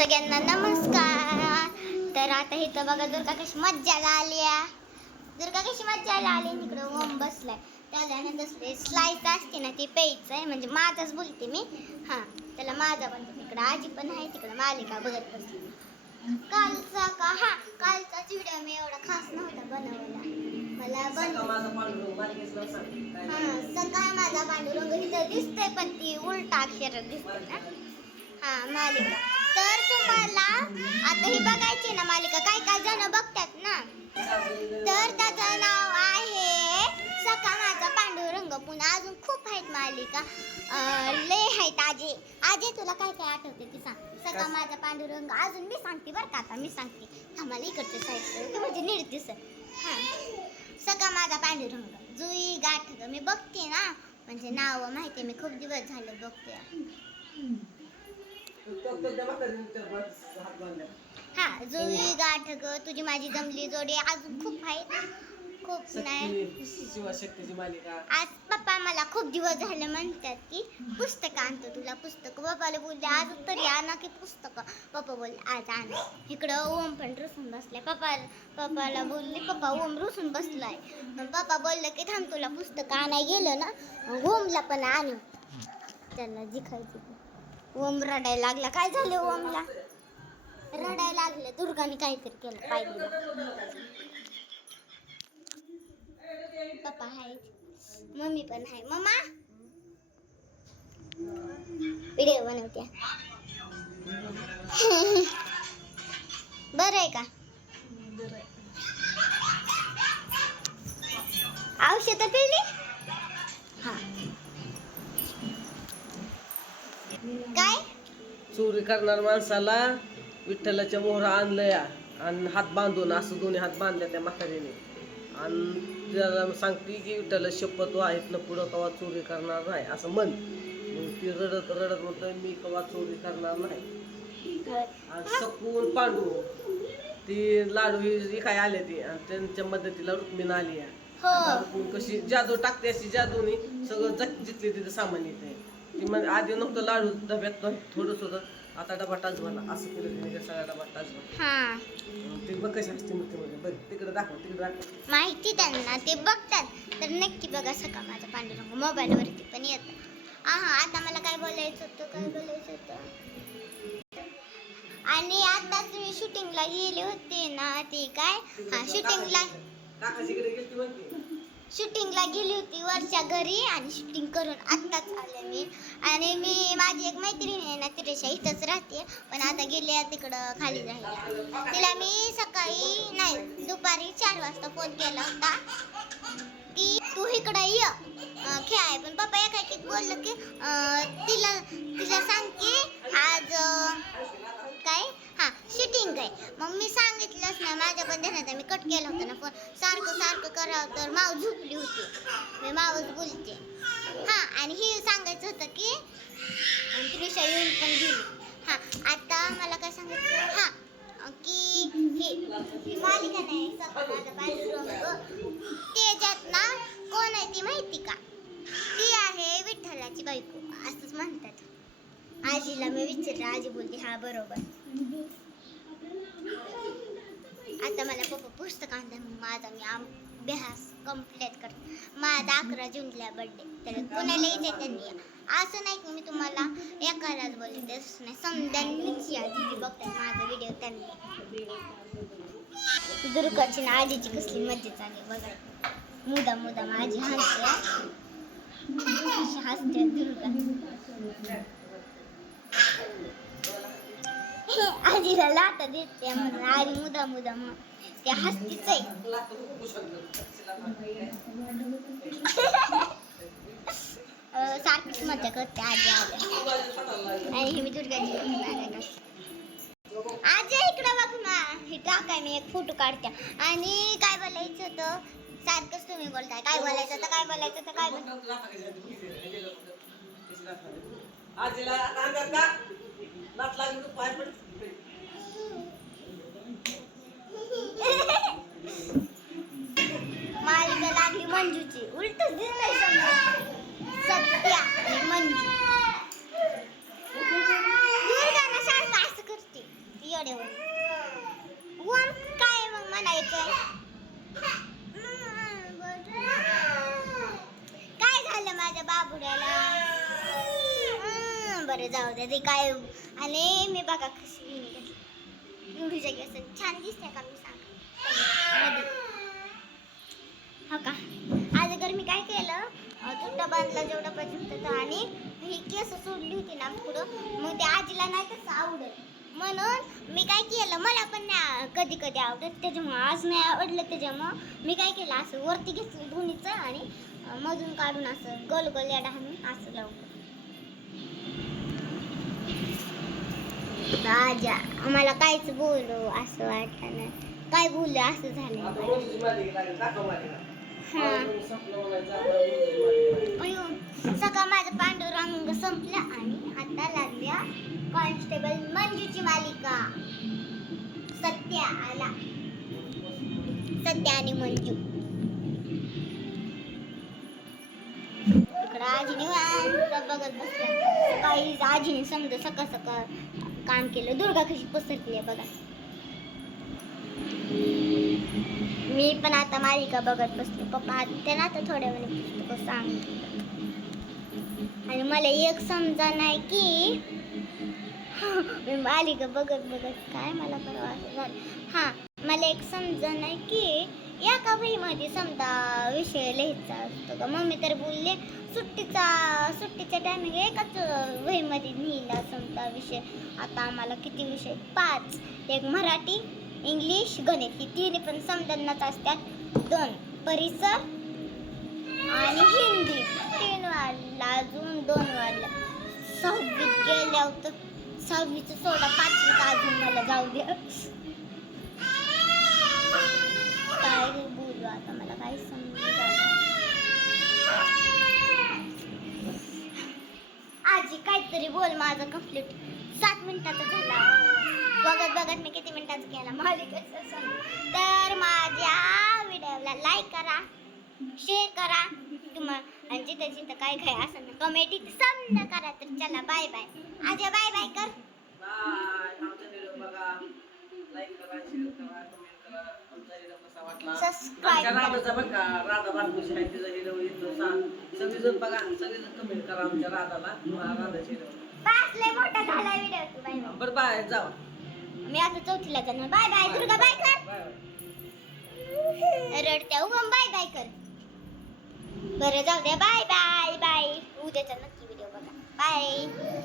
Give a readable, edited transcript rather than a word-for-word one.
सगळ्यांना नमस्कार. तर आता इथं बघा दुर्गा कशी मज्जाला आली. दुर्गा कशी मज्जाला आली. इकडं ओम बसलाय. त्याला दुसरे स्लाइस असते ना ती प्यायचं आहे. म्हणजे माझाच बोलते मी. हां, त्याला माझा बनतो. तिकडं आजी पण आहे. तिकडं मालिका बघत बसली. कालचा व्हिडिओ मी एवढा खास नव्हता बनवला. मला सकाळ माझा पांडुरंग इथं दिसतंय पण ती उलटा अक्षरात दिसते ना. मालिका. तर तुम्हाला आता ही बघायची ना मालिका. काय जण बघतात ना. तर त्याचं नाव आहे सखा माझा पांडुरंग. पुन्हा अजून खूप आहेत मालिका. लय आहेत. आजी तुला काय आठवते ती सांग. सखा माझा पांडुरंग. अजून मी सांगते बरं का. आता मी सांगते. आम्हाला इकडचं साईड म्हणजे नीट दिसत. सखा माझा पांडुरंग जुई गाठ ग. मी बघते ना म्हणजे नाव माहिती. मी खूप दिवस झाले बघते. जुई गाठ ग तुझी माझी जमली जोडी. अजून खूप आहेत. खूप नाही. शिवशक्तीची मालिका. आज पप्पा मला खूप दिवस झाले म्हणतात की पुस्तक आणतो तुला. पुस्तक पप्पाला बोलले आज तरी आणा की पुस्तक. पप्पा बोलले आज आण. इकडं ओम पण रुसून बसलाय. पप्पाला बोलले पप्पा ओम रुसून बसलाय. पप्पा बोलले की थांब तुला पुस्तक आणाय गेलं ना ओमला पण आणू. त्याला जिखायचं. ओम रडायला लागला. काय झालं ओमला. रडायला लागले. दुर्गाने काहीतरी केलं पाहिजे. पप्पा आहे. मम्मी पण आहे. मम्मा व्हिडिओ बनवते. बरं आहे का. औषध पिली. काय चोरी करणार माणसाला विठ्ठलाच्या मोहरा आणलंय आणि हात बांधून असं दोन्ही हात बांधल्या त्या म्हातारीने आणि त्याला सांगते की विठ्ठला शपथ आहेत ना पुढं कवा चोरी करणार नाही असं म्हण. मग ती रडत म्हणतोय मी कवा चोरी करणार नाही. आणि सकून पांडू ती लाडू ही काय आले ती आणि त्यांच्या मदतीला रुक्मिण आली आहे. रुक्मिण कशी जादू टाकते अशी जादूनी सगळं जिथले तिथे सामान येते. ती म्हणजे आधी नव्हतं लाडू डब्यात थोडंच होतं. आता डबा टाच झाला असं केलं तिने सगळा डबा टाच झाला. ते बघ कशी असते मूर्तीमध्ये. बघ तिकडे दाखव माहिती त्यांना ते बघतात. तर नक्की बघा सखा माझा पांडुरंग मोबाईलवरती पण येतं. आता मला काय बोलायचं होतं. आणि आताच मी शूटिंगला गेले होते ना. ती काय शूटिंगला गेली होती वरच्या घरी आणि शूटिंग करून आत्ताच आले मी. आणि मी माझी एक मैत्रीण आहे ना तिरेशा इथंच राहते. पण आता गेले तिकडं खाली राहिल्या. तिला मी सकाळी नाही दुपारी 4 वाजता फोन केला होता की तू इकडं ये खेळाय. पण पप्पा एकाकीत बोललं की तिला सांग की आज काय शूटिंग आहे. मग मी सांगितलंच ना माझ्या पण ध्यानात. मी कट केला होता ना फोन. सारखं करावं तर माव झोपली होती. मी मावच बोलते. आणि हे सांगायचं होतं की त्रिशा येऊन पण गेली. आता मला काय सांगायचं की ही मालिका नाही सखा माझा पांडुरंग. त्याच्यात ना कोण आहे ती माहिती का. ती आहे विठ्ठलाची बायको असंच म्हणतात. आजीला मी विचारलं. आजी बोलते हा बरोबर. आता मला पप्पा पुस्तक आणलं. मग माझा मी अभ्यास कम्प्लीट करते. माझा 11 जूनला बर्थडे. तर कोणाला यायचं त्यांनी असं नाही की मी तुम्हाला एकालाच बोलते. तसं नाही. समजांनीच या जिथे बघतात माझा व्हिडिओ त्यांनी. दुर्गाची ना आजीची कसली मज्जा चालली बघा. मुदाम आजी हसते दुर्गा. आजीला लाटा देते म्हणून आजी मुदाम त्या हसतीच आहे. सारखीच मजा करते आजी. आणि हे मी दुर्गाजी आजी इकडे बघ ना. हे टाकाय मी एक फोटो काढते. आणि काय बोलायचं होतं सारखंच तुम्ही बोलताय. काय बोलायचं तर काय मालिका लागली मंजूची. उलटच दिसलंय सत्या आणि मंजू. दुर्गा ना सारखं असं करते. जाऊ द्या ते काय. आणि मी बघा कशी एवढीच्या केस छान दिसते का मी सांग हो का. अगोदर मी काय केलं तुट्टा बांधला जेवढा पाहिजे होता आणि ही केस सोडली होती ना पुढं मग ते आजीला नाही तसं आवडत म्हणून मी काय केलं मला पण नाही कधी कधी आवडत त्याच्यामुळं आज नाही आवडलं त्याच्यामुळं मी काय केलं असं वरती घेतलं दोन्हीचं आणि मधून काढून असं गोल गोल या घालून असं लावलं. राजा आम्हाला काहीच बोलू असं वाटलं नाही काय बोललं असं झालं. आता रोजची मालिका लागेल, दाखव मालिका. हा मला संपलं म्हणायचं, आता रोजची मालिका. अयो सकाळ माझं पांडुरंग संपलं आणि आता लागल्या कॉन्स्टेबल मंजूची मालिका. सत्या आला सत्या आणि मंजू इकडं आजीने बघत बसला काही आजीने समजा सकाळ सकाळ काम केलं. दुर्गा कशी पसरली आहे बघा. मी पण आता मालिका बघत बसले. पप्पा ते ना आता थोड्या वेळाने पुस्तकं सांगितलं आणि मला एक समजा नाही की मी मालिका बघत बघत काय मला परवा असं झालं. हां मला एक समजा नाही की एका वहीमध्ये समजा विषय लिहायचा असतो का. मम्मी तर बोलले सुट्टीचा टायमिंग एकाच वहीमध्ये लिहिला समजा विषय. आता आम्हाला किती विषय 5 एक मराठी इंग्लिश गणित ही तिन्ही पण समजांनाच असतात. 2 परिसर आणि हिंदी 3 वाढला अजून 2 वाढला. 6वीत गेल्या होतं 6वीचं सोडा 5वीत अजून मला जाऊ द्या. काय बोलू आता मला काही समजलं. आजी काहीतरी बोल माझं कंप्लीट 7 मिनिटाचा झाला. बघत बघत मी किती मिनिटाचं केला मालिकेचं सांग. तर माझ्या व्हिडिओला लाईक करा शेअर करा तुम्हाला आणि जिथं जिथं काय काय असं ना कमेंट समजा करा. तर चला बाय बाय. आजी बाय बाय कर. बाय. आमचा व्हिडिओ बघा, लाईक करा, शेअर करा, कमेंट करा. आमचा व्हिडिओ कसा वाटला सबस्क्राईब आमच्या राधाचा बघा. राधा बारकुशी आहे तिचा व्हिडिओ येतो सगळेजण बघा, सगळेजण कमेंट करा आमच्या राधाला राधाच्या व्हिडिओ. बस लय मोठा झाला व्हिडिओ तू बाय बाय. बरं बाय जावा. मी आता 4थीला जाणार. बाय बाय दुर्गा बाय कर. बाय. रडत्या उगम बाय बाय कर. बरं जाऊ द्या बाय बाय बाय. उद्याचा नक्की व्हिडिओ बघा. बाय.